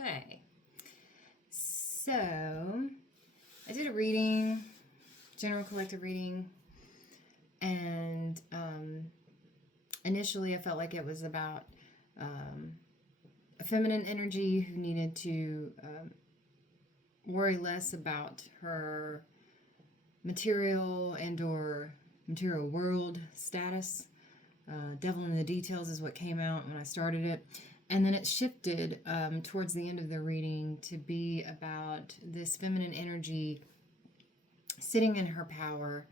Okay. So, I did a reading, general collective reading, and initially I felt like it was about a feminine energy who needed to worry less about her material and or material world status. Devil in the Details is what came out when I started it. And then it shifted towards the end of the reading to be about this feminine energy sitting in her power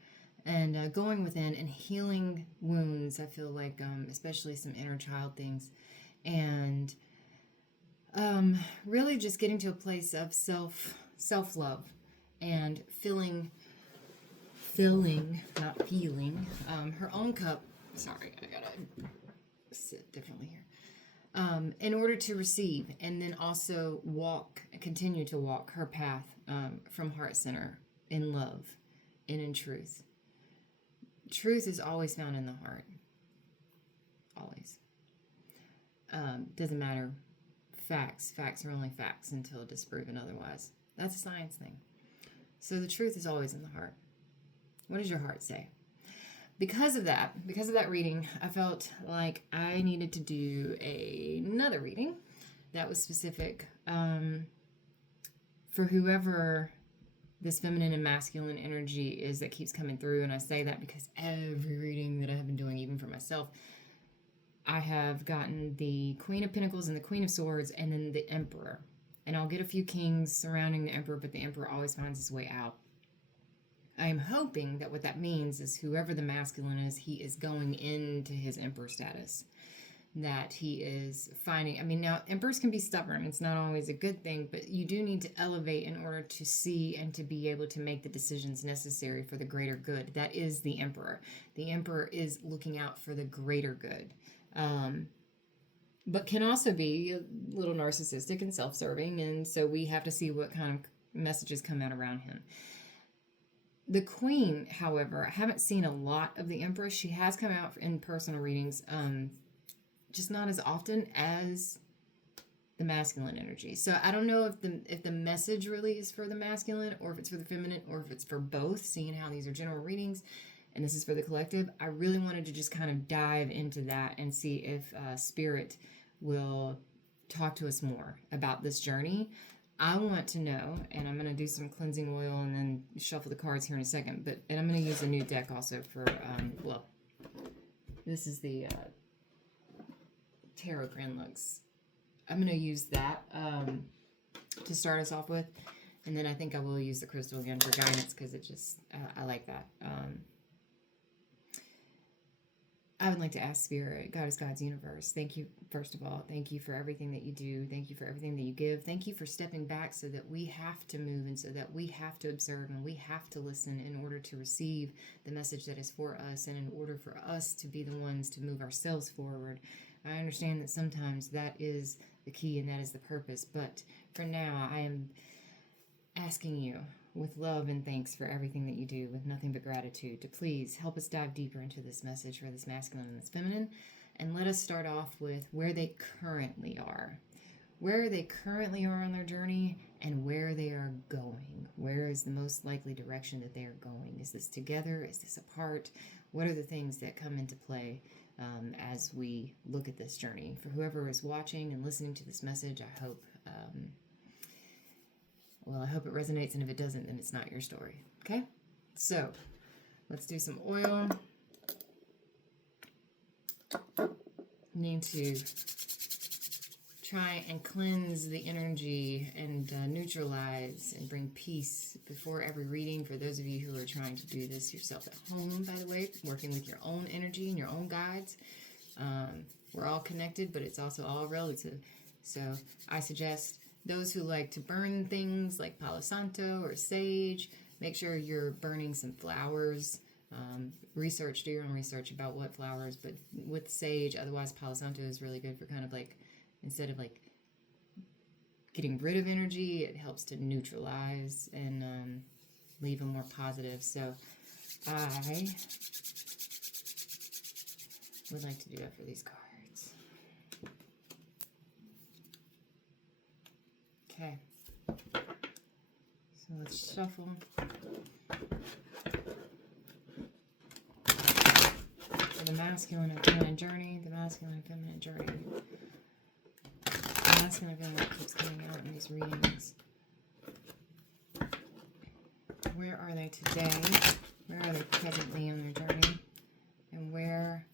and going within and healing wounds. I feel like, especially some inner child things. And really just getting to a place of self-love and filling, not feeling, her own cup. Sorry, I gotta sit differently here. In order to receive and then also continue to walk her path from heart center in love and in truth. Truth is always found in the heart. Always. Doesn't matter. Facts are only facts until disproven otherwise. That's a science thing. So the truth is always in the heart. What does your heart say? Because of that reading, I felt like I needed to do another reading that was specific for whoever this feminine and masculine energy is that keeps coming through. And I say that because every reading that I have been doing, even for myself, I have gotten the Queen of Pentacles and the Queen of Swords and then the Emperor. And I'll get a few kings surrounding the Emperor, but the Emperor always finds his way out. I am hoping that what that means is whoever the masculine is, he is going into his emperor status. That he is finding, now emperors can be stubborn. It's not always a good thing, but you do need to elevate in order to see and to be able to make the decisions necessary for the greater good. That is the emperor. The emperor is looking out for the greater good. But can also be a little narcissistic and self-serving, and so we have to see what kind of messages come out around him. The Queen, however, I haven't seen a lot of the Empress. She has come out in personal readings, just not as often as the masculine energy. So I don't know if the message really is for the masculine or if it's for the feminine or if it's for both, seeing how these are general readings and this is for the collective. I really wanted to just kind of dive into that and see if Spirit will talk to us more about this journey. I want to know, and I'm going to do some cleansing oil and then shuffle the cards here in a second, and I'm going to use a new deck also for, this is the Tarot Grand Lux. I'm going to use that to start us off with, and then I think I will use the crystal again for guidance because it just, I like that. I would like to ask Spirit, Goddess, God's universe, thank you, first of all. Thank you for everything that you do. Thank you for everything that you give. Thank you for stepping back so that we have to move and so that we have to observe and we have to listen in order to receive the message that is for us and in order for us to be the ones to move ourselves forward. I understand that sometimes that is the key and that is the purpose, but for now I am asking you with love and thanks for everything that you do, with nothing but gratitude, to please help us dive deeper into this message for this masculine and this feminine, and let us start off with where they currently are. Where they currently are on their journey and where they are going. Where is the most likely direction that they are going? Is this together? Is this apart? What are the things that come into play as we look at this journey? For whoever is watching and listening to this message, I hope it resonates, and if it doesn't, then it's not your story. Okay? So, let's do some oil. Need to try and cleanse the energy and neutralize and bring peace before every reading. For those of you who are trying to do this yourself at home, by the way, working with your own energy and your own guides. We're all connected, but it's also all relative. So, I suggest those who like to burn things like Palo Santo or sage, make sure you're burning some flowers. Do your own research about what flowers, but with sage, otherwise Palo Santo is really good for kind of like, instead of like getting rid of energy, it helps to neutralize and leave a more positive. So I would like to do that for these cards. Okay. So let's shuffle. For the masculine and feminine journey, the masculine and feminine journey. The masculine and feminine keeps coming out in these readings. Where are they today? Where are they presently on their journey? And where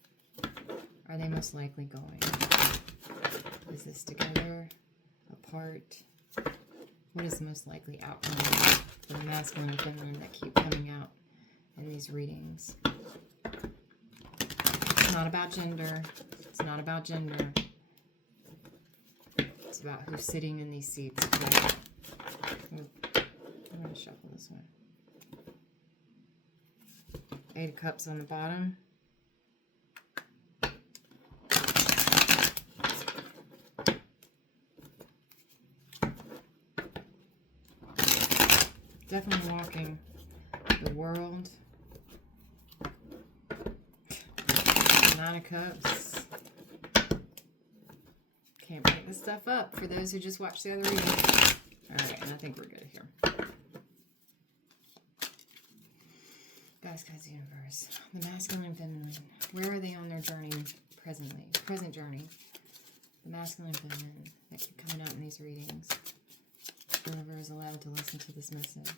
are they most likely going? Is this together? Apart? What is the most likely outcome for the masculine and feminine that keep coming out in these readings? It's not about gender. It's not about gender. It's about who's sitting in these seats. I'm going to shuffle this one. Eight of Cups on the bottom. Definitely walking the world. Nine of Cups. Can't make this stuff up for those who just watched the other reading. Alright, and I think we're good here. God's universe. The masculine and feminine. Where are they on their journey presently? Present journey. The masculine and feminine that keep coming out in these readings. Whoever is allowed to listen to this message.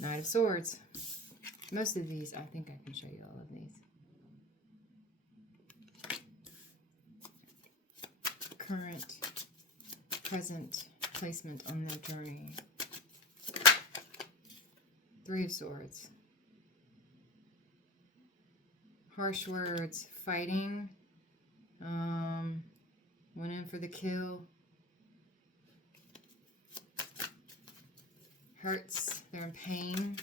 Knight of Swords. Most of these, I think I can show you all of these. Current, present placement on their journey. Three of Swords. Harsh words, fighting. Went in for the kill. Hurts, they're in pain.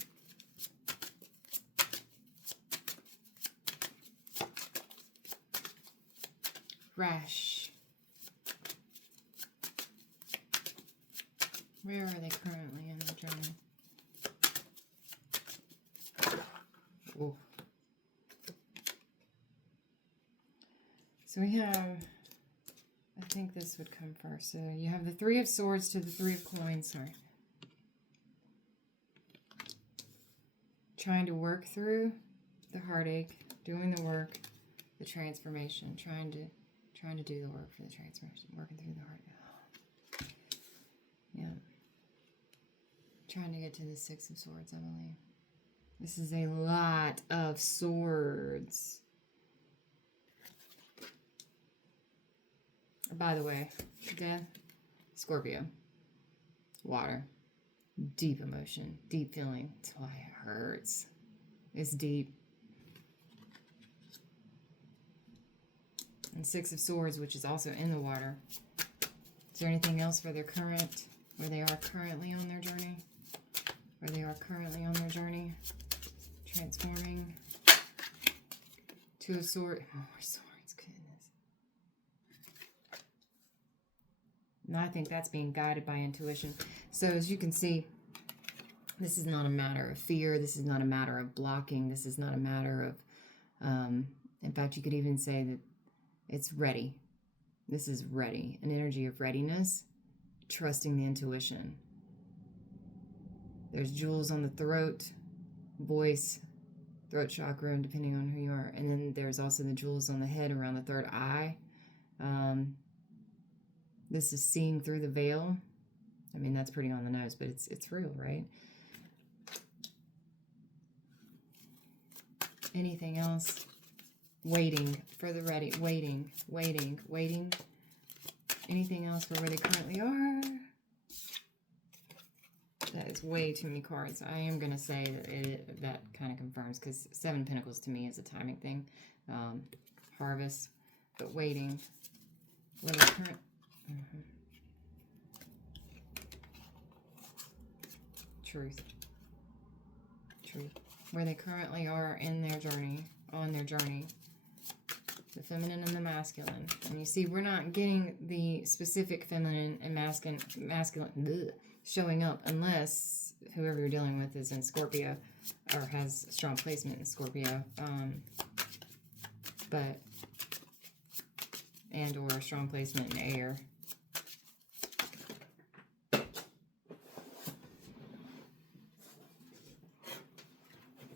Rash. Where are they currently in their journey? Ooh. So we have, I think this would come first. So you have the Three of Swords to the Three of Coins. Sorry. Trying to work through the heartache, doing the work, the transformation, trying to do the work for the transformation, working through the heartache. Yeah. Trying to get to the Six of Swords, I believe. This is a lot of swords. By the way, Death, Scorpio, water, deep emotion, deep feeling. That's why it hurts. It's deep. And Six of Swords, which is also in the water. Is there anything else for their current, where they are currently on their journey? Where they are currently on their journey? Transforming. Two of Swords. More swords, goodness. And I think that's being guided by intuition. So as you can see, this is not a matter of fear. This is not a matter of blocking. This is not a matter of, in fact, you could even say that it's ready. This is ready. An energy of readiness, trusting the intuition. There's jewels on the throat, voice, throat chakra, depending on who you are. And then there's also the jewels on the head around the third eye. This is seeing through the veil. I mean, that's pretty on the nose, but it's real, right? Anything else? Waiting for the ready. Waiting. Anything else for where they currently are? That is way too many cards. I am going to say that that kind of confirms, because Seven of Pentacles to me is a timing thing. Harvest, but waiting. Where the current... Truth. Where they currently are in their journey, on their journey. The feminine and the masculine. And you see, we're not getting the specific feminine and masculine showing up unless whoever you're dealing with is in Scorpio or has strong placement in Scorpio. But and or a strong placement in air.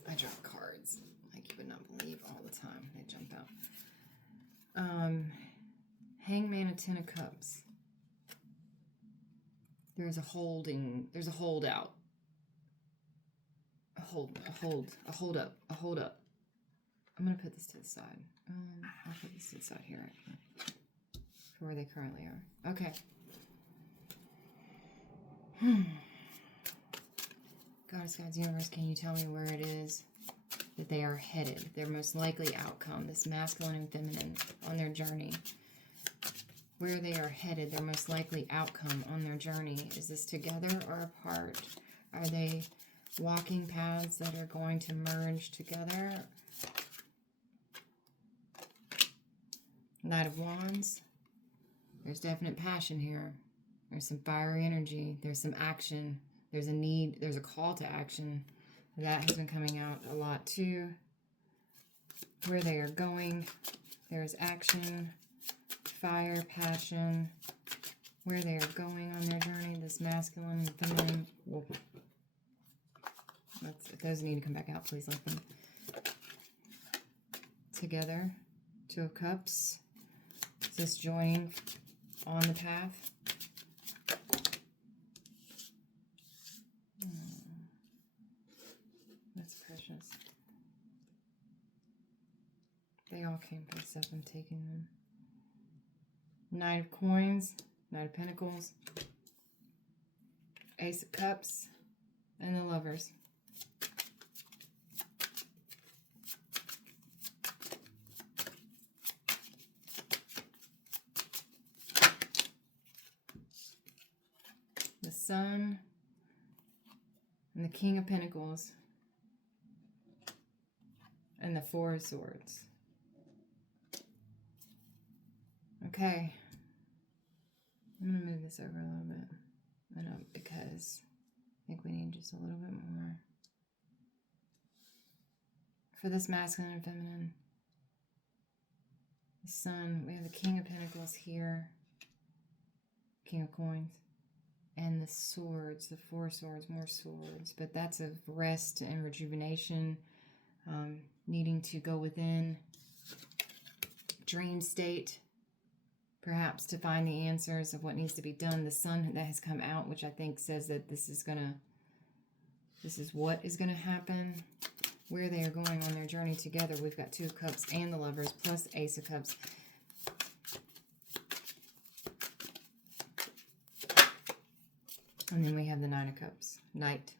I draw cards like you would not believe all the time. They jump out. Hangman of Ten of Cups. There's a holding. There's a holdout. A hold up. I'm gonna put this to the side. I'll put this to the side here, actually, for where they currently are. Okay. Goddess, God's universe, can you tell me where it is that they are headed? Their most likely outcome, this masculine and feminine on their journey. Where they are headed, their most likely outcome on their journey. Is this together or apart? Are they walking paths that are going to merge together? Knight of Wands. There's definite passion here. There's some fiery energy. There's some action. There's a need. There's a call to action. That has been coming out a lot too. Where they are going. There's action. Fire, passion. Where they are going on their journey. This masculine and feminine. Whoa. If those need to come back out, please let them. Together. Two of Cups. Is this joining on the path? That's precious. They all came for this up. I'm taking them. Knight of Coins. Knight of Pentacles. Ace of Cups. And the Lovers. The Sun and the King of Pentacles and the Four of Swords. Okay, I'm going to move this over a little bit, because I think we need just a little bit more. For this masculine and feminine, the Sun, we have the King of Pentacles here, King of Coins. And the swords, the Four Swords, more swords. But that's of rest and rejuvenation, needing to go within, dream state, perhaps to find the answers of what needs to be done. The Sun that has come out, which I think says that this is what is gonna happen. Where they are going on their journey together. We've got Two of Cups and the Lovers, plus Ace of Cups. And then we have the Knight of Cups. Knight.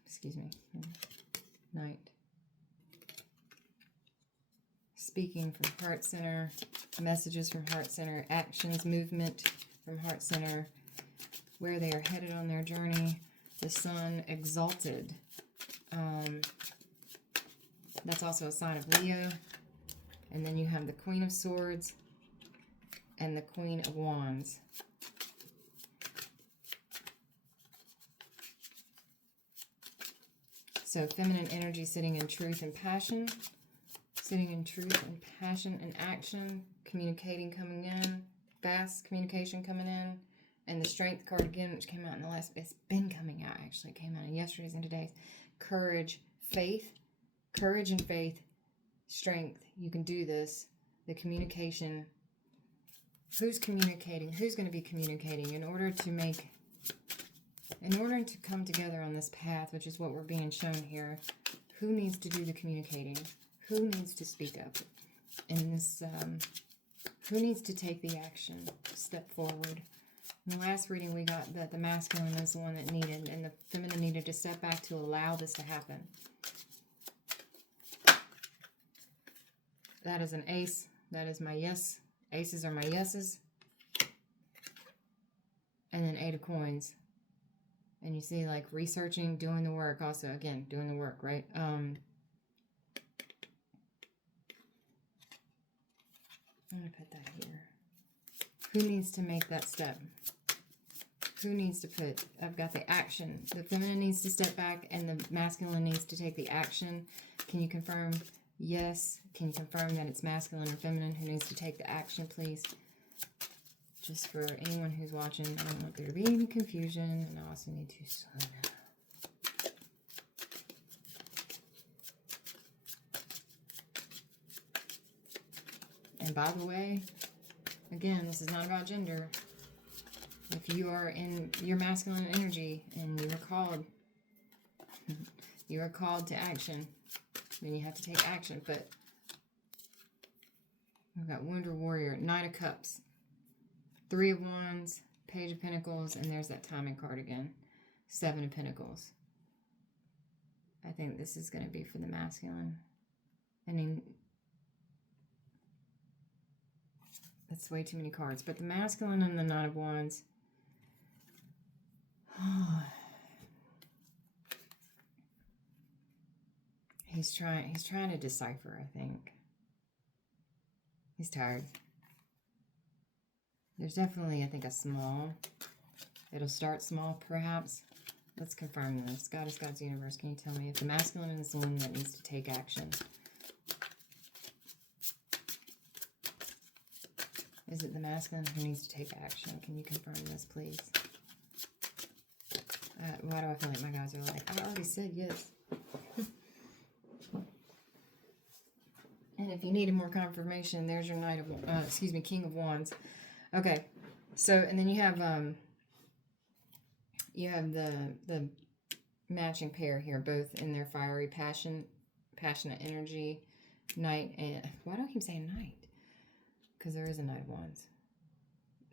Speaking from Heart Center. Messages from Heart Center. Actions, movement from Heart Center. Where they are headed on their journey. The Sun exalted. That's also a sign of Leo. And then you have the Queen of Swords and the Queen of Wands. So feminine energy sitting in truth and passion. Sitting in truth and passion and action. Communicating coming in. Fast communication coming in. And the Strength card again, which came out in the last... It's been coming out, actually. It came out in yesterday's and today's. Courage. Faith. Courage and faith. Strength. You can do this. The communication. Who's communicating? Who's going to be communicating in order to come together on this path, which is what we're being shown here? Who needs to do the communicating? Who needs to speak up in this? Who needs to take the action, step forward? In the last reading, we got that the masculine is the one that needed, and the feminine needed to step back to allow this to happen. That is an ace. That is my yes. Aces are my yeses. And then Eight of Coins. And you see, like, researching, doing the work. Also, again, doing the work, right? I'm going to put that here. Who needs to make that step? Who needs to put... I've got the action. The feminine needs to step back, and the masculine needs to take the action. Can you confirm? Yes. Can you confirm that it's masculine or feminine who needs to take the action, please? just for anyone who's watching, I don't want there to be any confusion, and I also need to slow down. And by the way, again, this is not about gender. If you are in your masculine energy and you are called to action, then you have to take action. But we've got Wounded Warrior, Knight of Cups, Three of Wands, Page of Pentacles, and there's that timing card again, Seven of Pentacles. I think this is going to be for the masculine. I mean, that's way too many cards. But the masculine and the Knight of Wands. He's trying to decipher, I think. He's tired. There's definitely, I think, it'll start small, perhaps. Let's confirm this. Goddess, God's universe, can you tell me if the masculine is the one that needs to take action? Is it the masculine who needs to take action? Can you confirm this, please? Why do I feel like my guys are like, I already said yes. And if you needed more confirmation, there's your King of Wands. Okay, so and then you have the matching pair here, both in their fiery passionate energy, Knight and why do I keep saying Knight? Because there is a Knight of Wands.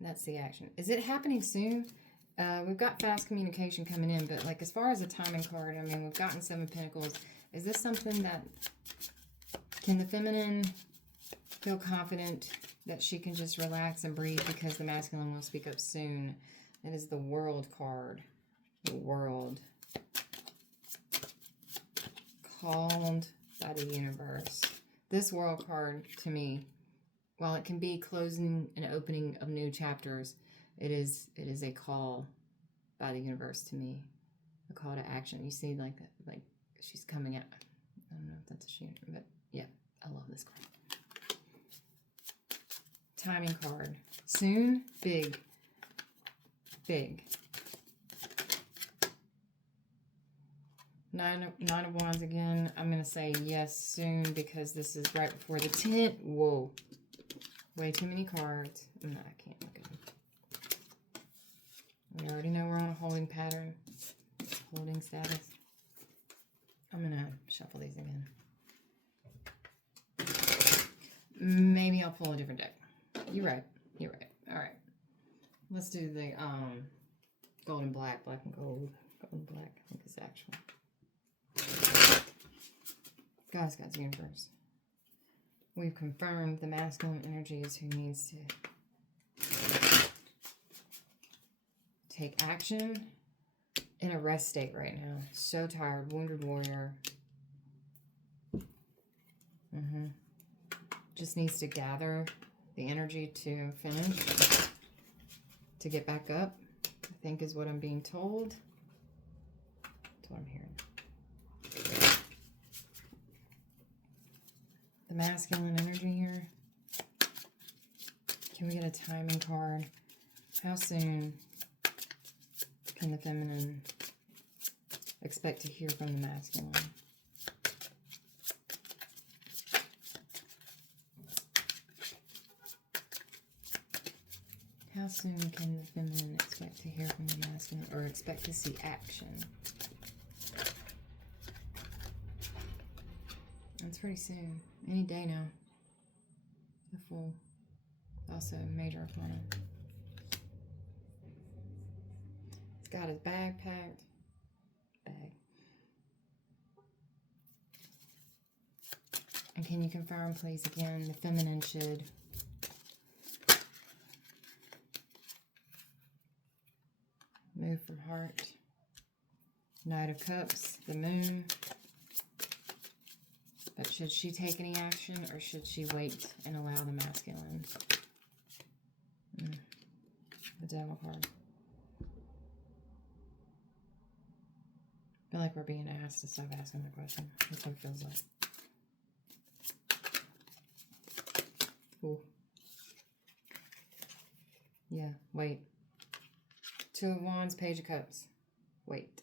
That's the action. Is it happening soon? We've got fast communication coming in, but like as far as a timing card, I mean, we've gotten Seven of Pentacles. Is this something that can the feminine feel confident that she can just relax and breathe because the masculine will speak up soon? It is the World card. The World. Called by the universe. This World card, to me, while it can be closing and opening of new chapters, it is a call by the universe to me. A call to action. You see, like she's coming out. I don't know if that's a she, but yeah, I love this card. Timing card. Soon, big. Big. Nine of Wands again. I'm going to say yes, soon, because this is right before the tent. Whoa. Way too many cards. No, I can't look at them. We already know we're on a holding pattern. Holding status. I'm going to shuffle these again. Maybe I'll pull a different deck. You're right. You're right. All right. Let's do the gold and black. Black and gold. Gold and black. I think is actual. God's universe. We've confirmed the masculine energy is who needs to take action in a rest state right now. So tired. Wounded Warrior. Just needs to gather the energy to finish, to get back up, I think is what I'm being told. That's what I'm hearing. The masculine energy here. Can we get a timing card? How soon can the feminine expect to hear from the masculine? How soon can the feminine expect to hear from the masculine, or expect to see action? That's pretty soon. Any day now. The Fool. Also major arcana. He's got his bag packed. And can you confirm, please, again, the feminine should move from heart. Knight of Cups, the Moon. But should she take any action, or should she wait and allow the masculine? The Devil card. I feel like we're being asked to stop asking the question. That's what it feels like. Ooh. Yeah, wait. Two of Wands, Page of Cups. Wait.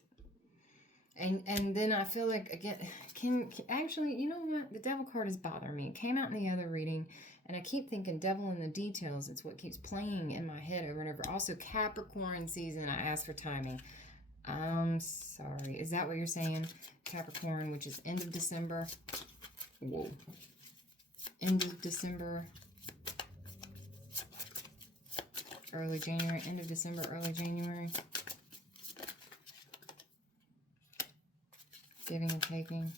And then I feel like, again, can actually, you know what? The Devil card is bothering me. It came out in the other reading, and I keep thinking devil in the details. It's what keeps playing in my head over and over. Also, Capricorn season, I asked for timing. I'm sorry. Is that what you're saying? Capricorn, which is end of December. Whoa. End of December. Early January. End of December, early January. Giving and taking.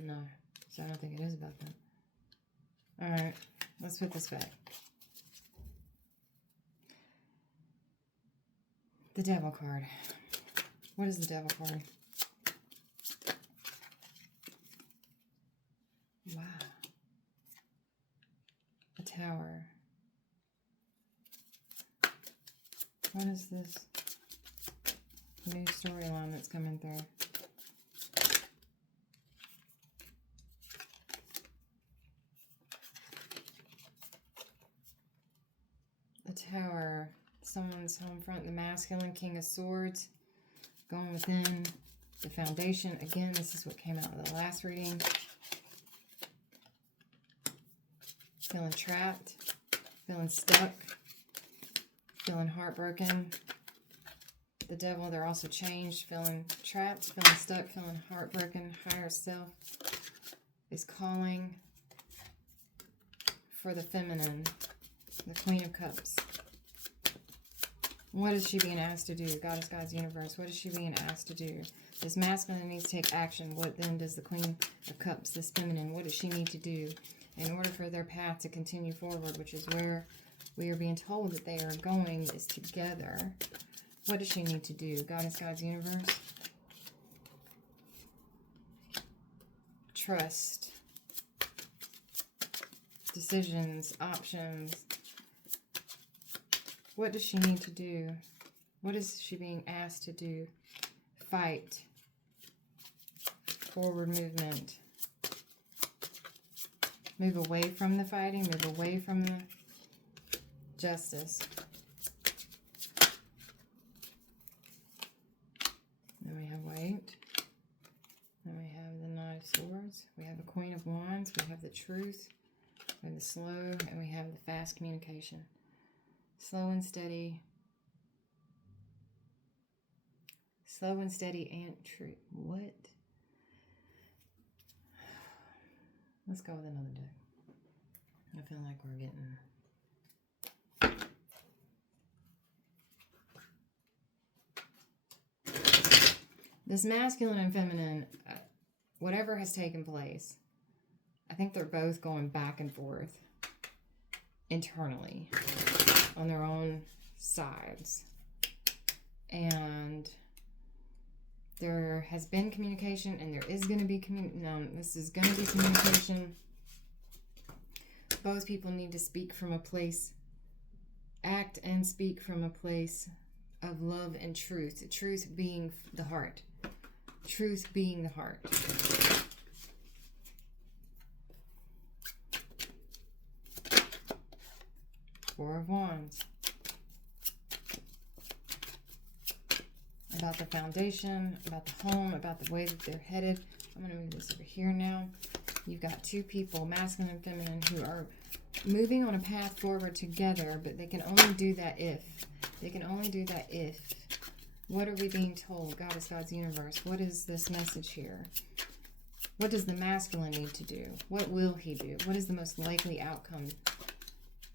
No. So I don't think it is about that. Alright. Let's put this back. The Devil card. What is the Devil card? Wow. A Tower. What is this new storyline that's coming through? A Tower. Someone's home front. The masculine, King of Swords. Going within the foundation. Again, this is what came out of the last reading. Feeling trapped. Feeling stuck. Feeling heartbroken. The Devil, they're also changed. Feeling trapped. Feeling stuck. Feeling heartbroken. Higher self is calling for the feminine. The Queen of Cups. What is she being asked to do? Goddess, God's universe. What is she being asked to do? This masculine needs to take action. What then does the Queen of Cups, this feminine, what does she need to do in order for their path to continue forward, which is where we are being told that they are going, is together. What does she need to do? Goddess, God's universe. Trust. Decisions, options. What does she need to do? What is she being asked to do? Fight. Forward movement. Move away from the fighting. Move away from the justice. Then we have wait. Then we have the Knight of Swords. We have the Queen of Wands. We have the truth. We have the slow. And we have the fast communication. Slow and steady. Slow and steady and true. What? Let's go with another deck. I feel like we're getting... This masculine and feminine, whatever has taken place, I think they're both going back and forth internally on their own sides. And there has been communication, and there is going to be this is going to be communication. Both people need to speak from a place, act and speak from a place of love and truth. Truth being the heart. Truth being the heart. Four of Wands. About the foundation, about the home, about the way that they're headed. I'm going to move this over here now. You've got two people, masculine and feminine, who are moving on a path forward together, but they can only do that if. They can only do that if. What are we being told? Goddess, God's universe. What is this message here? What does the masculine need to do? What will he do? What is the most likely outcome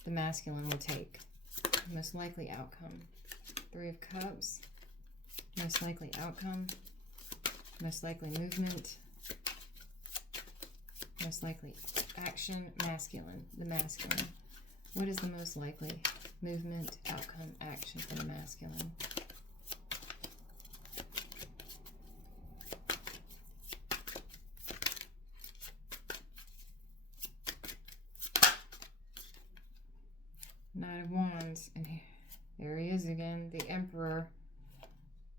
the masculine will take? The most likely outcome. Three of Cups. Most likely outcome. Most likely movement. Most likely action. Masculine. The masculine. What is the most likely movement, outcome, action for the masculine? Knight of Wands, and there he is again, the Emperor,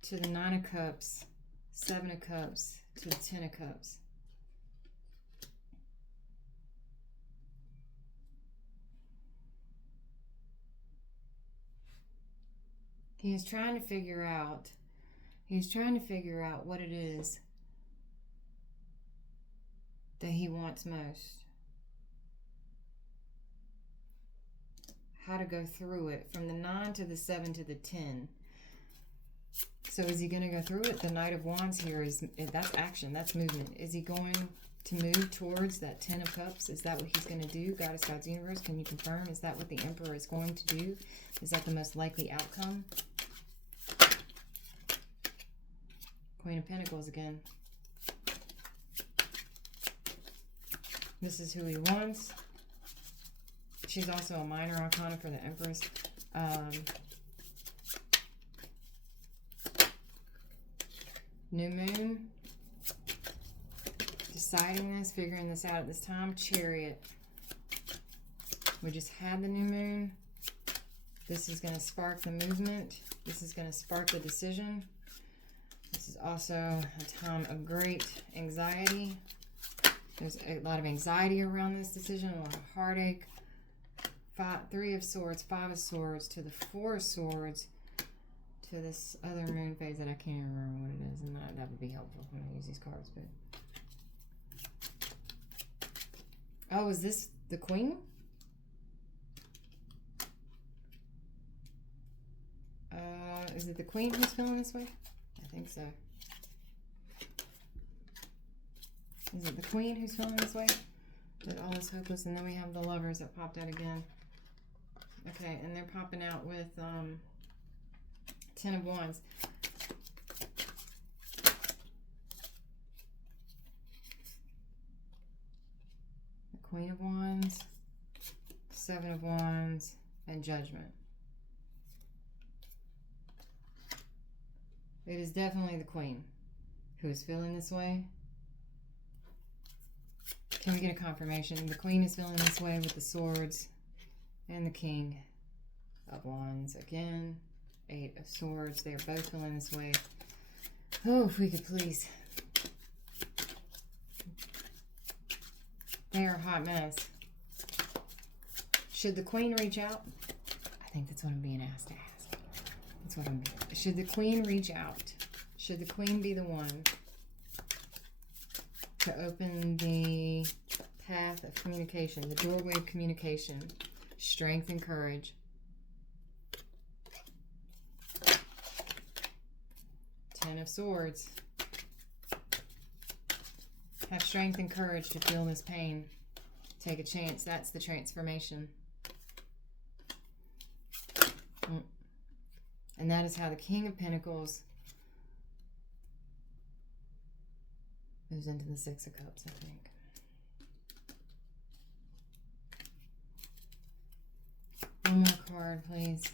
to the Nine of Cups, Seven of Cups to the Ten of Cups. He's trying to figure out what it is that he wants most. How to go through it from the 9 to the 7 to the 10. So is he going to go through it? The Knight of Wands here that's action, that's movement. Is he going to move towards that 10 of Cups? Is that what he's going to do? Goddess, God's universe, can you confirm? Is that what the Emperor is going to do? Is that the most likely outcome? Queen of Pentacles again. This is who he wants. She's also a minor arcana for the Empress. New moon. Deciding this, figuring this out at this time. Chariot. We just had the new moon. This is going to spark the movement. This is going to spark the decision. This is also a time of great anxiety. There's a lot of anxiety around this decision, a lot of heartache. Three of Swords, Five of Swords to the Four of Swords to this other moon phase that I can't even remember what it is, and that would be helpful when I use these cards. But oh, is this the Queen? Is it the Queen who's feeling this way? I think so. Is it the Queen who's feeling this way? That all is hopeless, and then we have the Lovers that popped out again. Okay, and they're popping out with 10 of Wands. The Queen of Wands, Seven of Wands, and Judgment. It is definitely the Queen who is feeling this way. Can we get a confirmation? The Queen is feeling this way with the Swords and the King of Wands. Again, Eight of Swords. They are both feeling this way. Oh, if we could please. They are a hot mess. Should the Queen reach out? I think that's what I'm being asked to ask. That's what I'm being. Should the Queen reach out? Should the Queen be the one to open the path of communication, the doorway of communication, strength and courage? Ten of Swords. Have strength and courage to feel this pain. Take a chance. That's the transformation. And that is how the King of Pentacles moves into the Six of Cups, I think. One more card, please.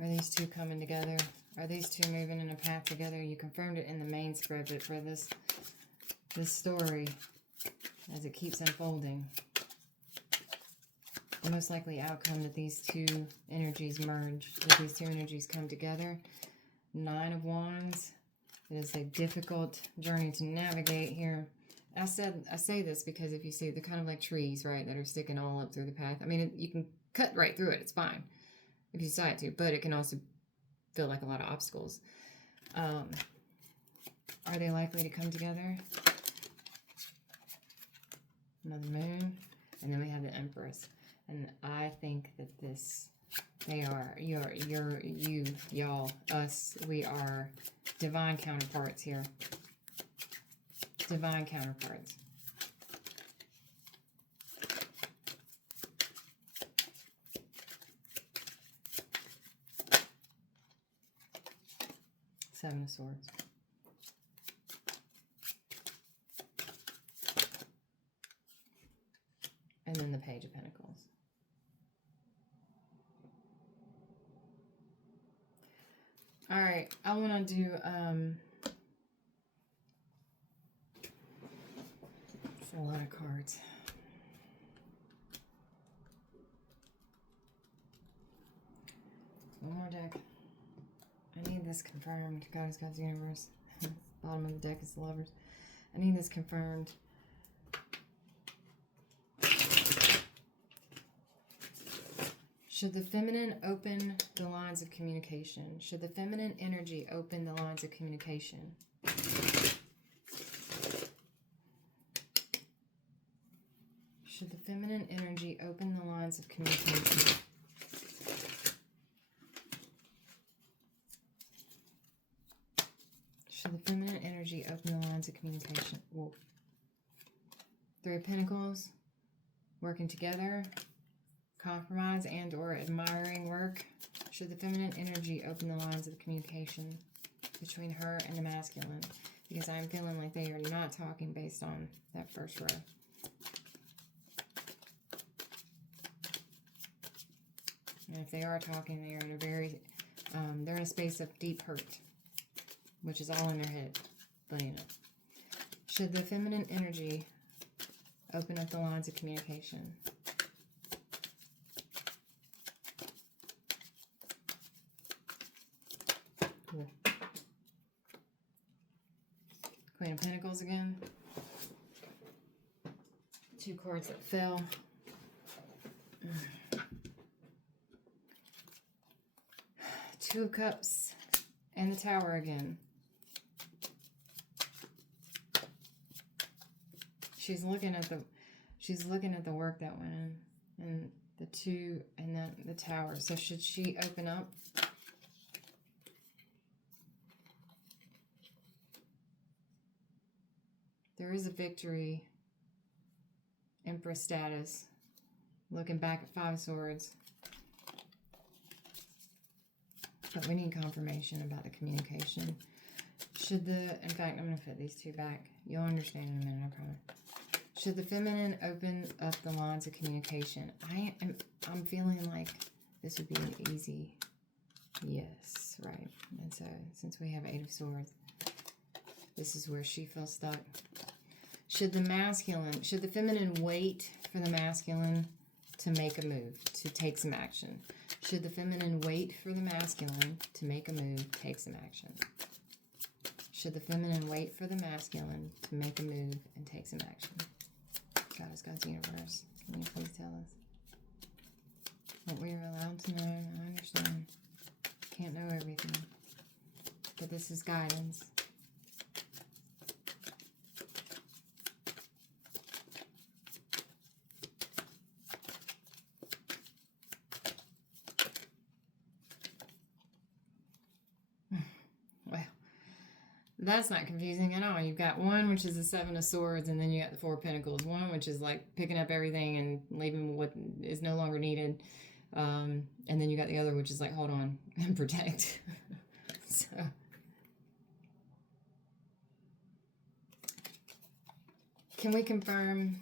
Are these two coming together? Are these two moving in a path together? You confirmed it in the main spread, but for this story, as it keeps unfolding, the most likely outcome that these two energies merge, that these two energies come together. Nine of Wands. It is a difficult journey to navigate here. I say this because if you see, they're kind of like trees, right, that are sticking all up through the path. I mean, you can cut right through it. It's fine if you decide to, but it can also feel like a lot of obstacles. Are they likely to come together? Another moon. And then we have the Empress. And I think that they are, y'all, us, we are divine counterparts here. Divine counterparts. Seven of Swords. And then the Page of Pentacles. All right, I want to do it's a lot of cards. One more deck. I need this confirmed. God is God's universe. Bottom of the deck is the Lovers. I need this confirmed. Should the feminine open the lines of communication? Should the feminine energy open the lines of communication? Should the feminine energy open the lines of communication? Should the feminine energy open the lines of communication? Whoa. Three of Pentacles, working together, compromise and or admiring work. Should the feminine energy open the lines of communication between her and the masculine? Because I'm feeling like they are not talking based on that first row. And if they are talking, they are in a very, they're in a space of deep hurt, which is all in their head, but you know. Should the feminine energy open up the lines of communication? Cool. Queen of Pentacles again. Two cards that fell. Two of Cups and the Tower again. She's looking at the work that went in, and the two, and then the Tower. So should she open up? There is a victory. Empress status. Looking back at Five of Swords. But we need confirmation about the communication. Should the, in fact, I'm going to put these two back. You'll understand in a minute, I promise. Should the feminine open up the lines of communication? I'm feeling like this would be easy. Yes, right. And so, since we have Eight of Swords, this is where she feels stuck. Should the feminine wait for the masculine to make a move, to take some action? Should the feminine wait for the masculine to make a move, take some action? Should the feminine wait for the masculine to make a move and take some action? God is God's universe. Can you please tell us what we are allowed to know? I understand. Can't know everything. But this is guidance. That's not confusing at all. You've got one, which is the Seven of Swords, and then you got the Four of Pentacles. One, which is like picking up everything and leaving what is no longer needed. And then you got the other, which is like, hold on and protect. So, can we confirm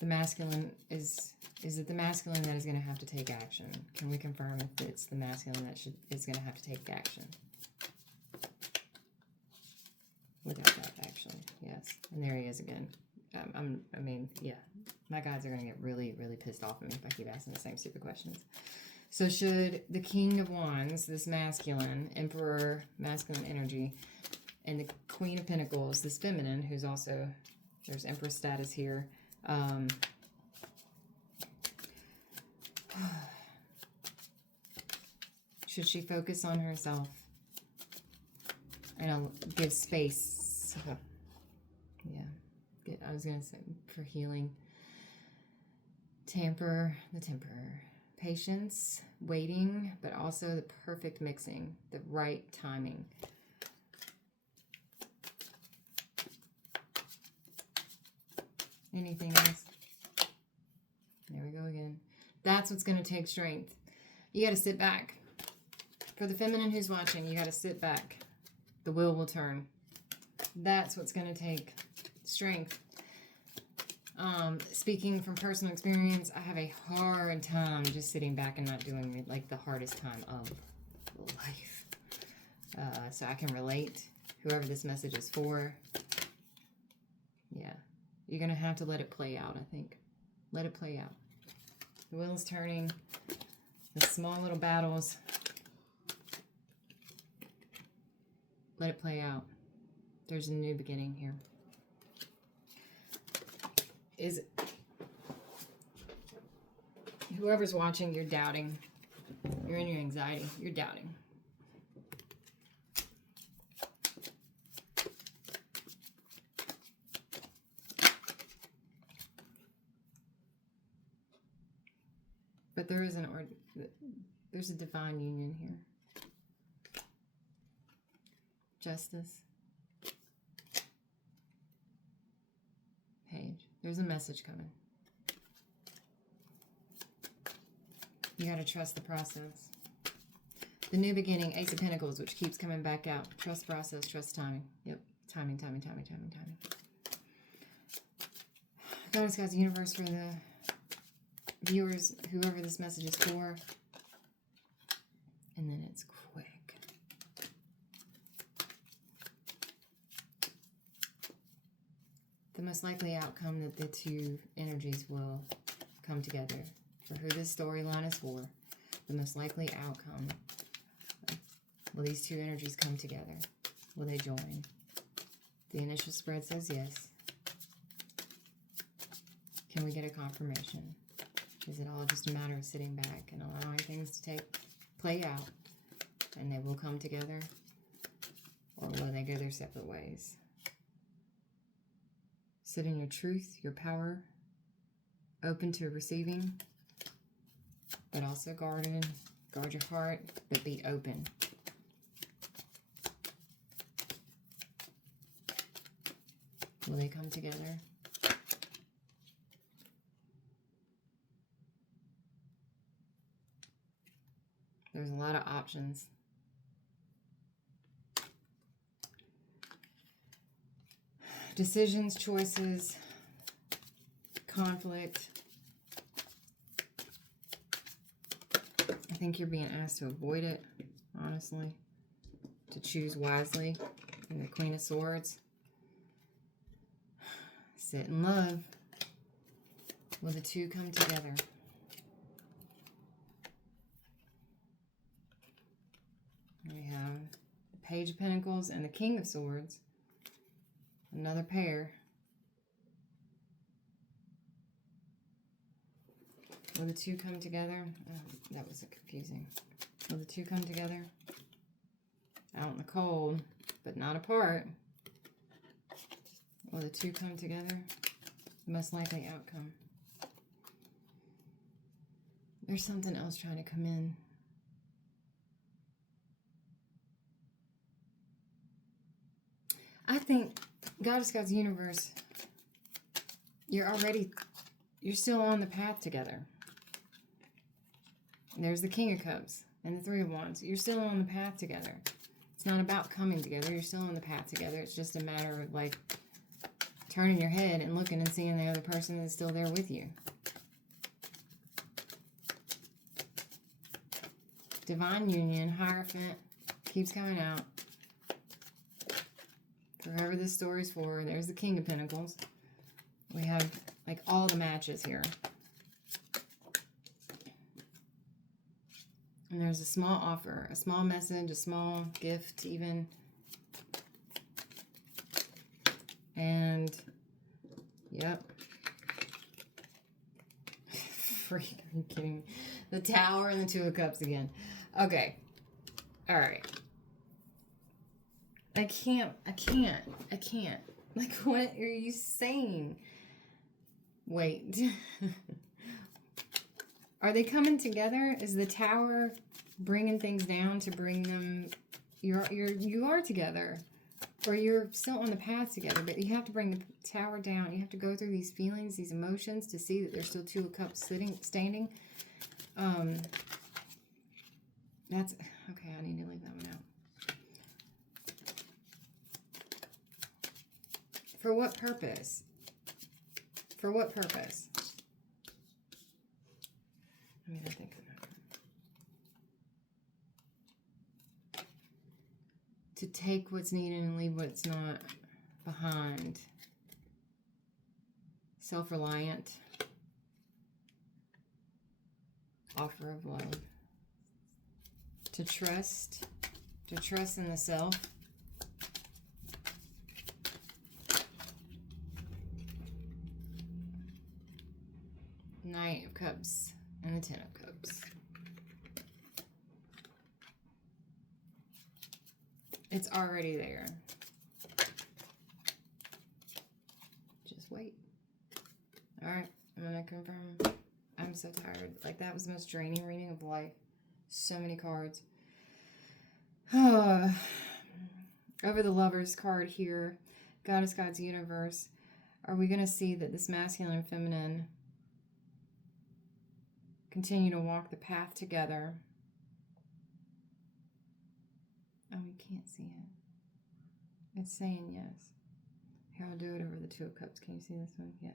the masculine is it the masculine that is going to have to take action? Can we confirm if it's the masculine that is going to have to take action? Without that, actually, yes. And there he is again. I mean, yeah. My guides are going to get really, really pissed off at me if I keep asking the same stupid questions. So should the King of Wands, this masculine, Emperor, masculine energy, and the Queen of Pentacles, this feminine, who's also, there's Empress status here, should she focus on herself and I'll give space? Yeah, I was going to say for healing. The Temperor. Patience, waiting, but also the perfect mixing, the right timing. Anything else? There we go again. That's what's going to take strength. You got to sit back. For the feminine who's watching, you got to sit back. The wheel will turn. That's what's going to take strength. Speaking from personal experience, I have a hard time just sitting back and not doing it, like the hardest time of life. So I can relate. Whoever this message is for, yeah, you're going to have to let it play out, I think. Let it play out. The wheel's turning. The small little battles Let it play out. There's a new beginning here. Whoever's watching, you're doubting. You're in your anxiety. You're doubting. But there's a divine union here. Justice. Page. There's a message coming. You got to trust the process. The new beginning, Ace of Pentacles, which keeps coming back out. Trust process, trust timing. Yep. Timing. Goddess, God's universe for the viewers, whoever this message is for. And then it's quick. The most likely outcome that the two energies will come together. For who this storyline is for, the most likely outcome. Will these two energies come together? Will they join? The initial spread says yes. Can we get a confirmation? Is it all just a matter of sitting back and allowing things to play out and they will come together? Or will they go their separate ways? Sit in your truth, your power, open to receiving, but also guard your heart, but be open. Will they come together? There's a lot of options. Decisions, choices, conflict. I think you're being asked to avoid it, honestly. To choose wisely. And the Queen of Swords. Sit in love. Will the two come together? We have the Page of Pentacles and the King of Swords. Another pair. Will the two come together? Oh, that was confusing. Will the two come together? Out in the cold, but not apart. Will the two come together? The most likely outcome. There's something else trying to come in. I think Goddess, God's universe, you're still on the path together. And there's the King of Cups and the Three of Wands. You're still on the path together. It's not about coming together. You're still on the path together. It's just a matter of like turning your head and looking and seeing the other person is still there with you. Divine union, Hierophant, keeps coming out. For whoever this story's for, there's the King of Pentacles. We have like all the matches here. And there's a small offer, a small message, a small gift even. And, yep. Freak, are you kidding me? The Tower and the Two of Cups again. Okay. All right. I can't. Like, what are you saying? Wait. Are they coming together? Is the Tower bringing things down to bring them? You are together, or you're still on the path together. But you have to bring the Tower down. You have to go through these feelings, these emotions, to see that there's still Two of Cups standing. That's okay. I need to leave that one out. For what purpose? For what purpose? I mean, I think to take what's needed and leave what's not behind. Self-reliant. Offer of love. To trust in the self. Cups and the Ten of Cups. It's already there. Just wait. All right, I'm going to confirm. I'm so tired. Like, that was the most draining reading of life. So many cards. Over the Lovers card here, Goddess, God's Universe. Are we going to see that this masculine and feminine continue to walk the path together? Oh, we can't see it. It's saying yes. Here, I'll do it over the Two of Cups. Can you see this one? Yes.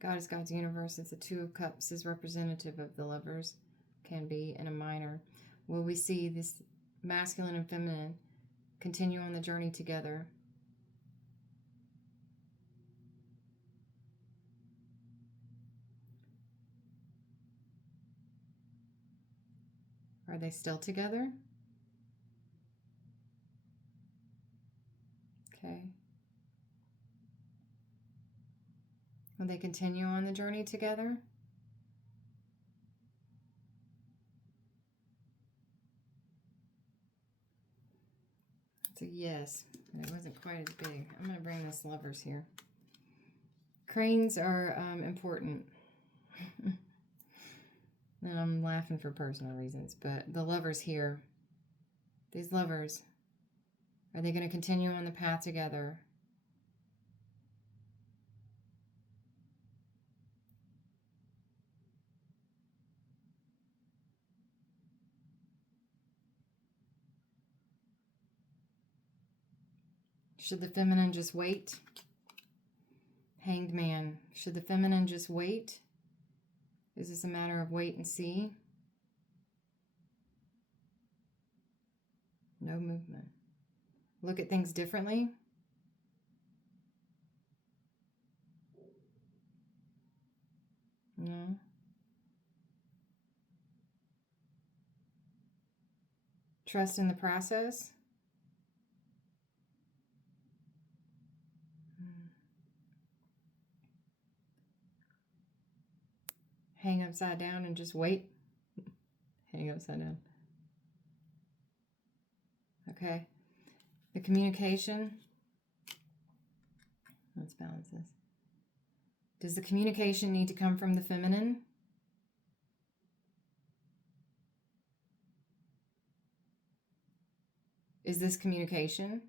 Goddess, God's Universe. It's the Two of Cups is representative of the Lovers. Can be in a minor. Will we see this masculine and feminine continue on the journey together? Are they still together? Okay. Will they continue on the journey together? It's a yes, but it wasn't quite as big. I'm going to bring this Lovers here. Cranes are important. And I'm laughing for personal reasons, but the Lovers here, these Lovers, are they going to continue on the path together? Should the feminine just wait? Hanged Man. Should the feminine just wait? Is this a matter of wait and see? No movement. Look at things differently? No. Trust in the process? Hang upside down and just wait? Hang upside down. Okay. The communication. Let's balance this. Does the communication need to come from the feminine? Is this communication?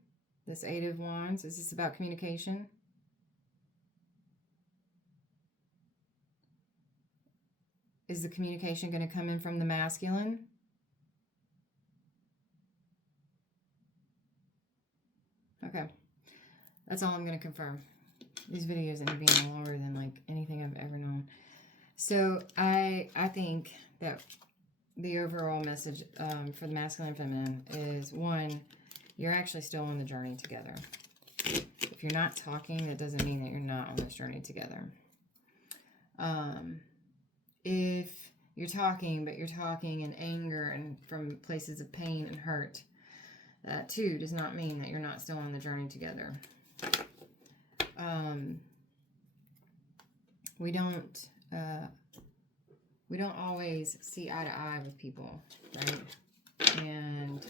This Eight of Wands, is this about communication? Is the communication going to come in from the masculine? Okay. That's all I'm going to confirm. These videos end up being longer than like anything I've ever known. So I think that the overall message for the masculine and feminine is, one, you're actually still on the journey together. If you're not talking, that doesn't mean that you're not on this journey together. If you're talking, but you're talking in anger and from places of pain and hurt, that too does not mean that you're not still on the journey together. We don't always see eye to eye with people, right? And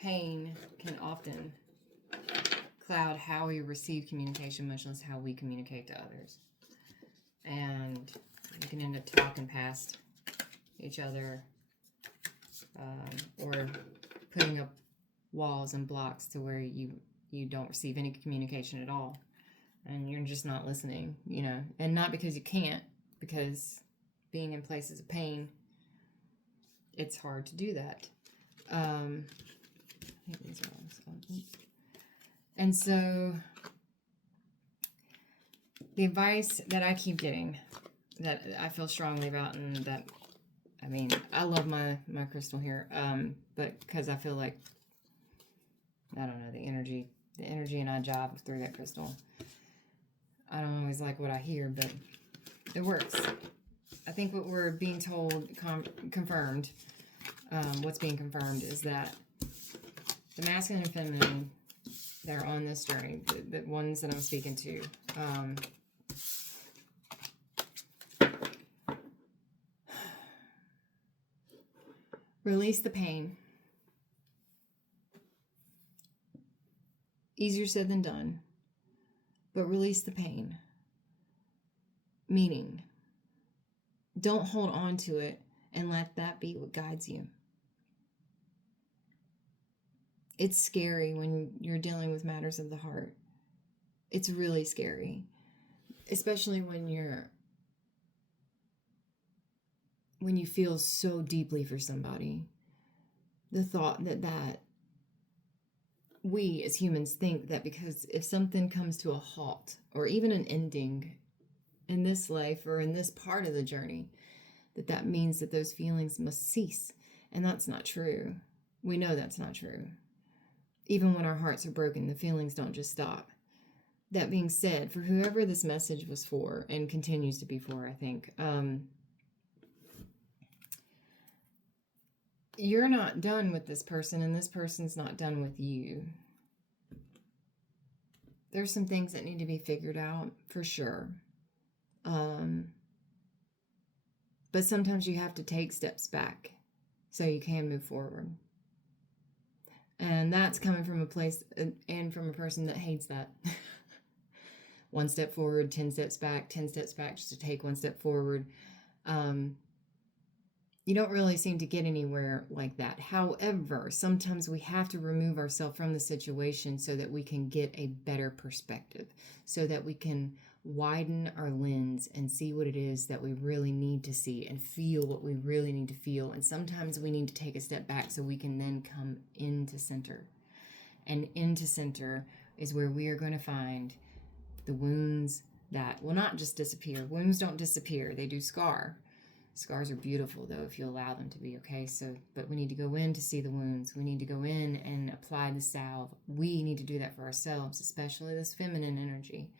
pain can often cloud how we receive communication, much less how we communicate to others. And you can end up talking past each other, or putting up walls and blocks to where you don't receive any communication at all. And you're just not listening, you know. And not because you can't, because being in places of pain, it's hard to do that. I think these are all. And so the advice that I keep getting, that I feel strongly about, and that, I mean, I love my crystal here, but because I feel like, I don't know, the energy and I jive through that crystal. I don't always like what I hear, but it works. I think what we're being told, confirmed, what's being confirmed is that the masculine and feminine that are on this journey, the ones that I'm speaking to, Release the pain. Easier said than done, but release the pain. Meaning, don't hold on to it and let that be what guides you. It's scary when you're dealing with matters of the heart. It's really scary, especially when you feel so deeply for somebody. The thought that we as humans think that because if something comes to a halt or even an ending in this life or in this part of the journey, that means that those feelings must cease. And that's not true. We know that's not true. Even when our hearts are broken, the feelings don't just stop. That being said, for whoever this message was for and continues to be for, I think, you're not done with this person and this person's not done with you. There's some things that need to be figured out for sure. But sometimes you have to take steps back so you can move forward. And that's coming from a place and from a person that hates that. 1 step forward, 10 steps back, 10 steps back just to take 1 step forward. You don't really seem to get anywhere like that. However, sometimes we have to remove ourselves from the situation so that we can get a better perspective, so that we can widen our lens and see what it is that we really need to see and feel what we really need to feel. And sometimes we need to take a step back so we can then come into center. And into center is where we are going to find the wounds that will not just disappear. Wounds don't disappear. They do scar. Scars are beautiful, though, if you allow them to be, okay? But we need to go in to see the wounds. We need to go in and apply the salve. We need to do that for ourselves, especially this feminine energy.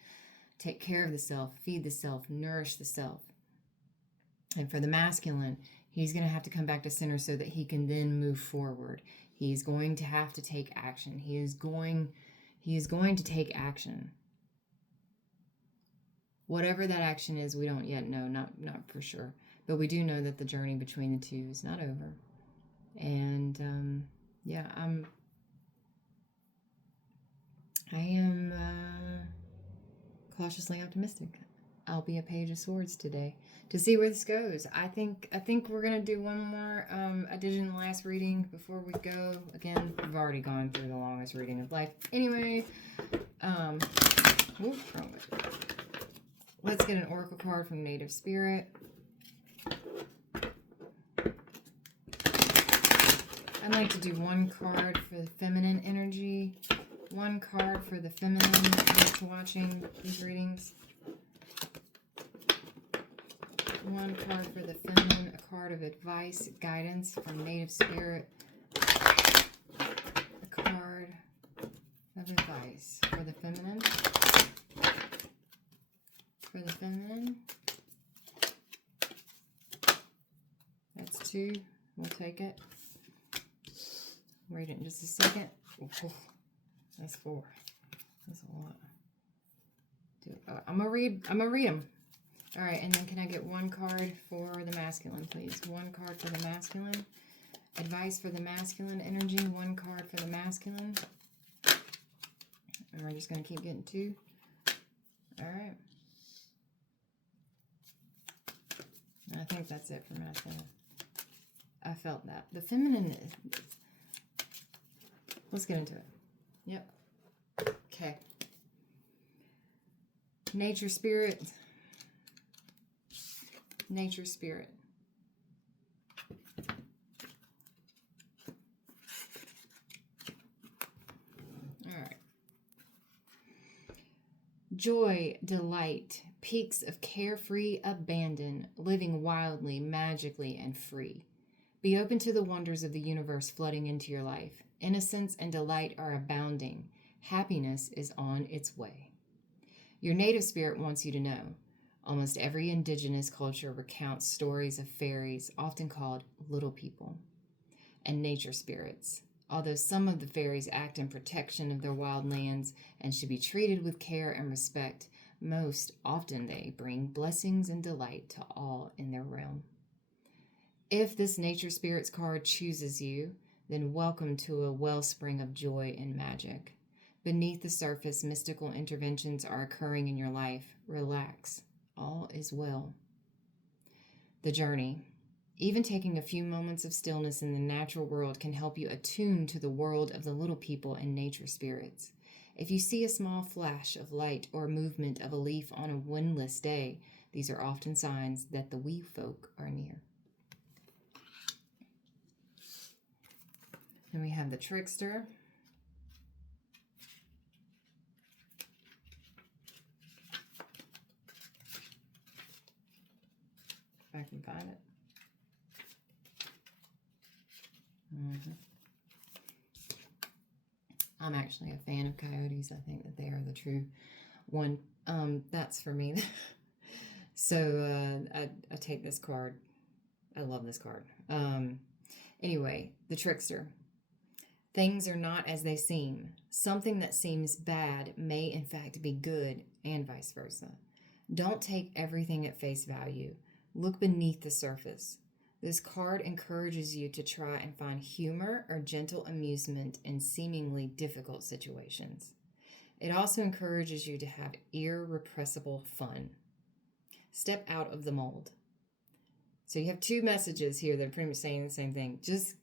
Take care of the self, feed the self, nourish the self. And for the masculine, he's going to have to come back to center so that he can then move forward. He's going to have to take action. He is going to take action. Whatever that action is, we don't yet know, not for sure. But we do know that the journey between the two is not over. And I am cautiously optimistic. I'll be a Page of Swords today to see where this goes. I think we're gonna do one more. I did in the last reading before we go. Again, we've already gone through the longest reading of life. Anyway, let's get an oracle card from Native Spirit. I'd like to do one card for the feminine energy, one card for the feminine that's watching these readings, one card for the feminine, a card of advice, guidance from Native Spirit, a card of advice for the feminine, that's 2, we'll take it. Read it in just a second. Oh, that's 4. That's a lot. I'm gonna read them. All right, and then can I get one card for the masculine, please? One card for the masculine. Advice for the masculine energy. One card for the masculine. And we're just gonna keep getting 2. All right. And I think that's it for masculine. I felt that. The feminine. Let's get into it. Yep. Okay. Nature Spirit. Nature Spirit. All right. Joy, delight, peaks of carefree abandon, living wildly, magically, and free. Be open to the wonders of the universe flooding into your life. Innocence and delight are abounding. Happiness is on its way. Your native spirit wants you to know. Almost every indigenous culture recounts stories of fairies, often called little people, and nature spirits. Although some of the fairies act in protection of their wild lands and should be treated with care and respect, most often they bring blessings and delight to all in their realm. If this Nature Spirits card chooses you, then welcome to a wellspring of joy and magic. Beneath the surface, mystical interventions are occurring in your life. Relax. All is well. The journey. Even taking a few moments of stillness in the natural world can help you attune to the world of the little people and nature spirits. If you see a small flash of light or movement of a leaf on a windless day, these are often signs that the wee folk are near. Then we have the Trickster. If I can find it. I'm actually a fan of coyotes. I think that they are the true one. That's for me. So I take this card. I love this card. Anyway, the Trickster. Things are not as they seem. Something that seems bad may in fact be good, and vice versa. Don't take everything at face value. Look beneath the surface. This card encourages you to try and find humor or gentle amusement in seemingly difficult situations. It also encourages you to have irrepressible fun. Step out of the mold. So you have two messages here that are pretty much saying the same thing. Just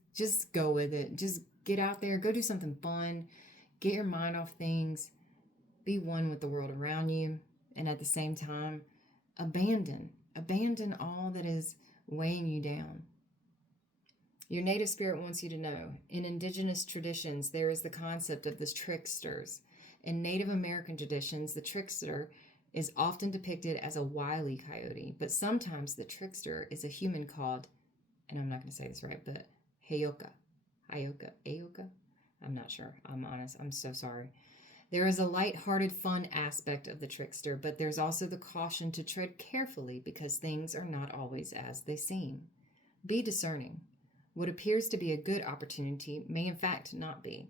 go with it. Just get out there. Go do something fun. Get your mind off things. Be one with the world around you. And at the same time, abandon all that is weighing you down. Your native spirit wants you to know, in indigenous traditions, there is the concept of the tricksters. In Native American traditions, the trickster is often depicted as a wily coyote, but sometimes the trickster is a human called, and I'm not going to say this right, but Ayoka. I'm not sure. I'm honest. I'm so sorry. There is a light-hearted, fun aspect of the trickster, but there's also the caution to tread carefully because things are not always as they seem. Be discerning. What appears to be a good opportunity may in fact not be.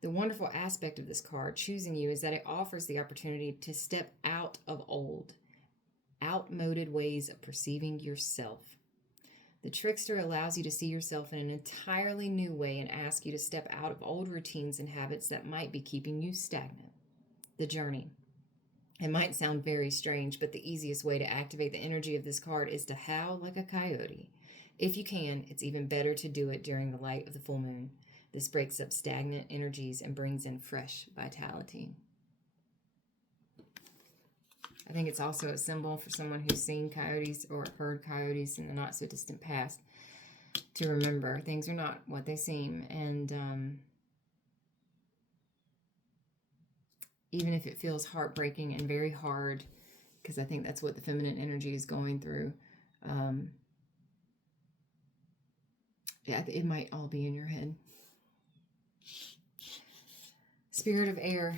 The wonderful aspect of this card, choosing you, is that it offers the opportunity to step out of old, outmoded ways of perceiving yourself. The trickster allows you to see yourself in an entirely new way and asks you to step out of old routines and habits that might be keeping you stagnant. The journey. It might sound very strange, but the easiest way to activate the energy of this card is to howl like a coyote. If you can, it's even better to do it during the light of the full moon. This breaks up stagnant energies and brings in fresh vitality. I think it's also a symbol for someone who's seen coyotes or heard coyotes in the not so distant past to remember things are not what they seem. And even if it feels heartbreaking and very hard, because I think that's what the feminine energy is going through, it might all be in your head. Spirit of air.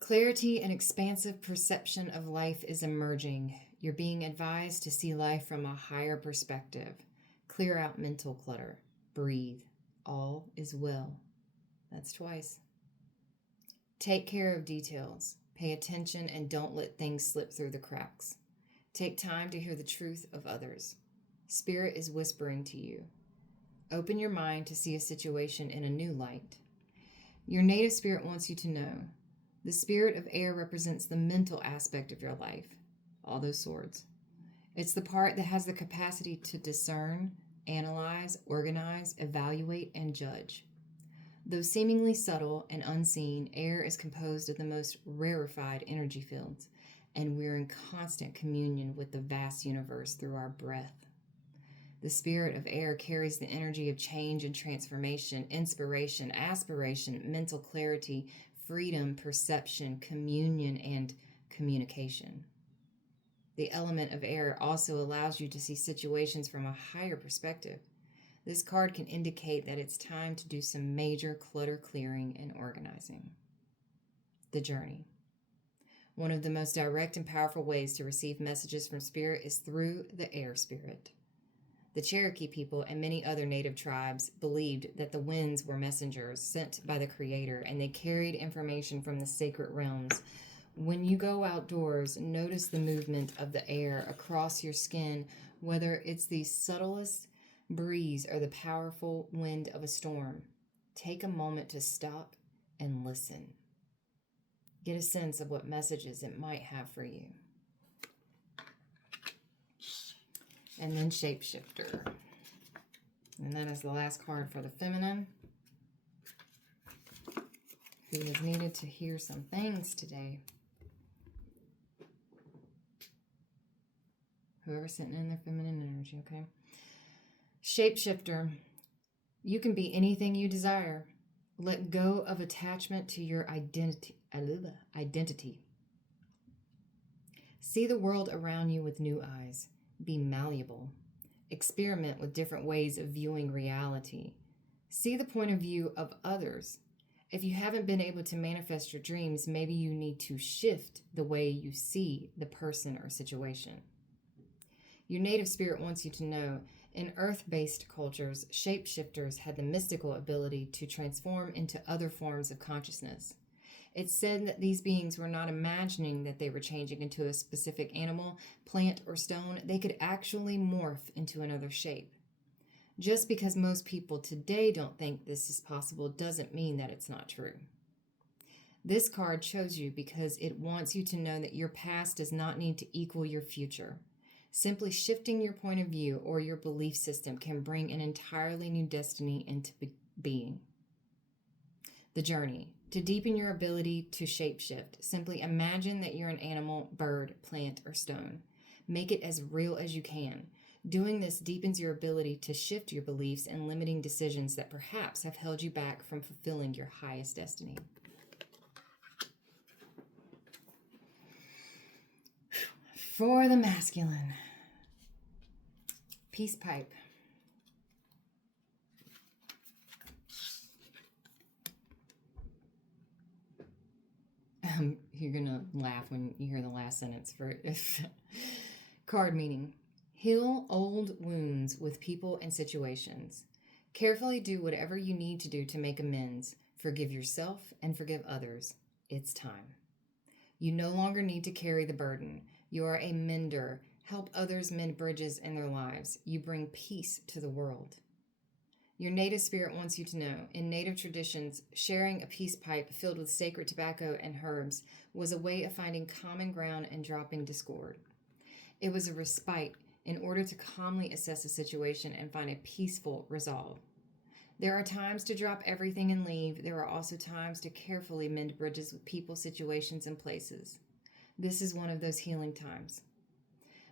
Clarity and expansive perception of life is emerging. You're being advised to see life from a higher perspective. Clear out mental clutter. Breathe. All is well. That's twice. Take care of details. Pay attention and don't let things slip through the cracks. Take time to hear the truth of others. Spirit is whispering to you. Open your mind to see a situation in a new light. Your native spirit wants you to know. The spirit of air represents the mental aspect of your life. All those swords. It's the part that has the capacity to discern, analyze, organize, evaluate, and judge. Though seemingly subtle and unseen, air is composed of the most rarefied energy fields, and we're in constant communion with the vast universe through our breath. The spirit of air carries the energy of change and transformation, inspiration, aspiration, mental clarity, freedom, perception, communion, and communication. The element of air also allows you to see situations from a higher perspective. This card can indicate that it's time to do some major clutter clearing and organizing. The journey. One of the most direct and powerful ways to receive messages from spirit is through the air spirit. The Cherokee people and many other native tribes believed that the winds were messengers sent by the Creator, and they carried information from the sacred realms. When you go outdoors, notice the movement of the air across your skin, whether it's the subtlest breeze or the powerful wind of a storm. Take a moment to stop and listen. Get a sense of what messages it might have for you. And then Shapeshifter. And that is the last card for the feminine, who has needed to hear some things today. Whoever's sitting in their feminine energy, okay? Shapeshifter. You can be anything you desire. Let go of attachment to your identity. See the world around you with new eyes. Be malleable. Experiment with different ways of viewing reality. See the point of view of others. If you haven't been able to manifest your dreams, maybe you need to shift the way you see the person or situation. Your native spirit wants you to know, in earth-based cultures, shapeshifters had the mystical ability to transform into other forms of consciousness. It's said that these beings were not imagining that they were changing into a specific animal, plant, or stone. They could actually morph into another shape. Just because most people today don't think this is possible doesn't mean that it's not true. This card chose you because it wants you to know that your past does not need to equal your future. Simply shifting your point of view or your belief system can bring an entirely new destiny into being. The journey. To deepen your ability to shapeshift, simply imagine that you're an animal, bird, plant, or stone. Make it as real as you can. Doing this deepens your ability to shift your beliefs and limiting decisions that perhaps have held you back from fulfilling your highest destiny. For the masculine, peace pipe. You're going to laugh when you hear the last sentence. For card meaning. Heal old wounds with people and situations. Carefully do whatever you need to do to make amends. Forgive yourself and forgive others. It's time. You no longer need to carry the burden. You are a mender. Help others mend bridges in their lives. You bring peace to the world. Your native spirit wants you to know, in native traditions, sharing a peace pipe filled with sacred tobacco and herbs was a way of finding common ground and dropping discord. It was a respite in order to calmly assess a situation and find a peaceful resolve. There are times to drop everything and leave. There are also times to carefully mend bridges with people, situations, and places. This is one of those healing times.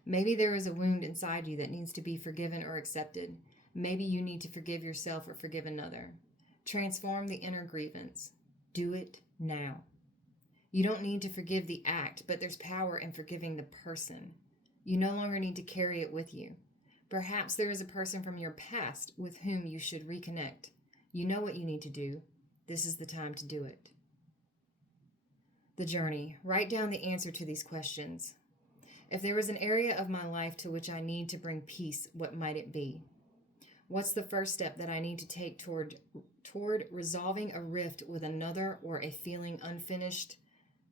Maybe there is a wound inside you that needs to be forgiven or accepted. Maybe you need to forgive yourself or forgive another. Transform the inner grievance. Do it now. You don't need to forgive the act, but there's power in forgiving the person. You no longer need to carry it with you. Perhaps there is a person from your past with whom you should reconnect. You know what you need to do. This is the time to do it. The journey. Write down the answer to these questions. If there is an area of my life to which I need to bring peace, what might it be? What's the first step that I need to take toward resolving a rift with another or a feeling unfinished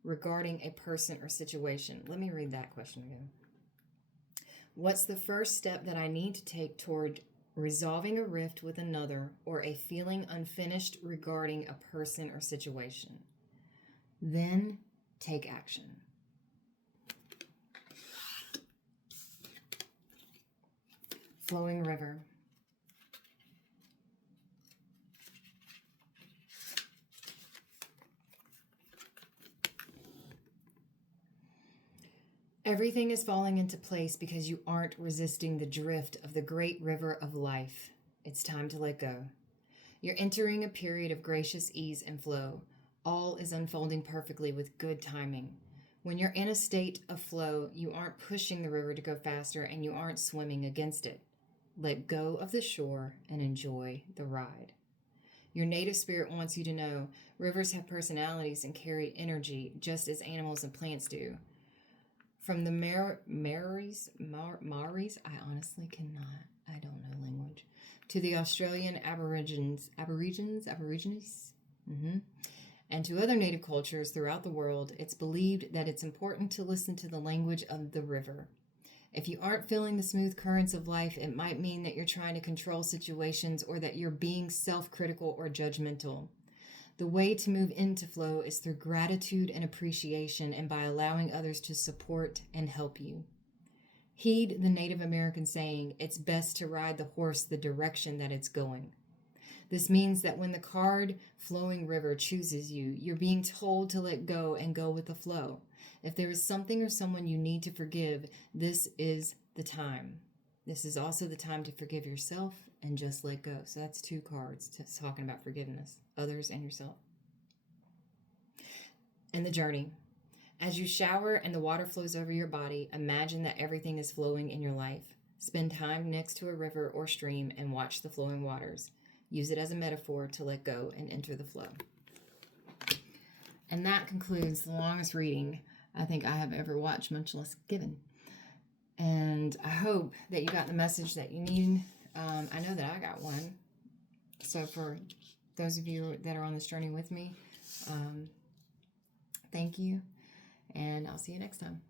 regarding a person or situation? Let me read that question again. What's the first step that I need to take toward resolving a rift with another or a feeling unfinished regarding a person or situation? Then take action. Flowing river. Everything is falling into place because you aren't resisting the drift of the great river of life. It's time to let go. You're entering a period of gracious ease and flow. All is unfolding perfectly with good timing. When you're in a state of flow, you aren't pushing the river to go faster and you aren't swimming against it. Let go of the shore and enjoy the ride. Your native spirit wants you to know rivers have personalities and carry energy just as animals and plants do. From the Maoris, I honestly cannot. I don't know language. To the Australian Aborigines, and to other native cultures throughout the world, it's believed that it's important to listen to the language of the river. If you aren't feeling the smooth currents of life, it might mean that you're trying to control situations or that you're being self-critical or judgmental. The way to move into flow is through gratitude and appreciation and by allowing others to support and help you. Heed the Native American saying, it's best to ride the horse the direction that it's going. This means that when the card flowing river chooses you, you're being told to let go and go with the flow. If there is something or someone you need to forgive, this is the time. This is also the time to forgive yourself and just let go. So that's 2 cards talking about forgiveness, others and yourself. And the journey. As you shower and the water flows over your body, imagine that everything is flowing in your life. Spend time next to a river or stream and watch the flowing waters. Use it as a metaphor to let go and enter the flow. And that concludes the longest reading I think I have ever watched, much less given. And I hope that you got the message that you need. I know that I got one. So for those of you that are on this journey with me, thank you. And I'll see you next time.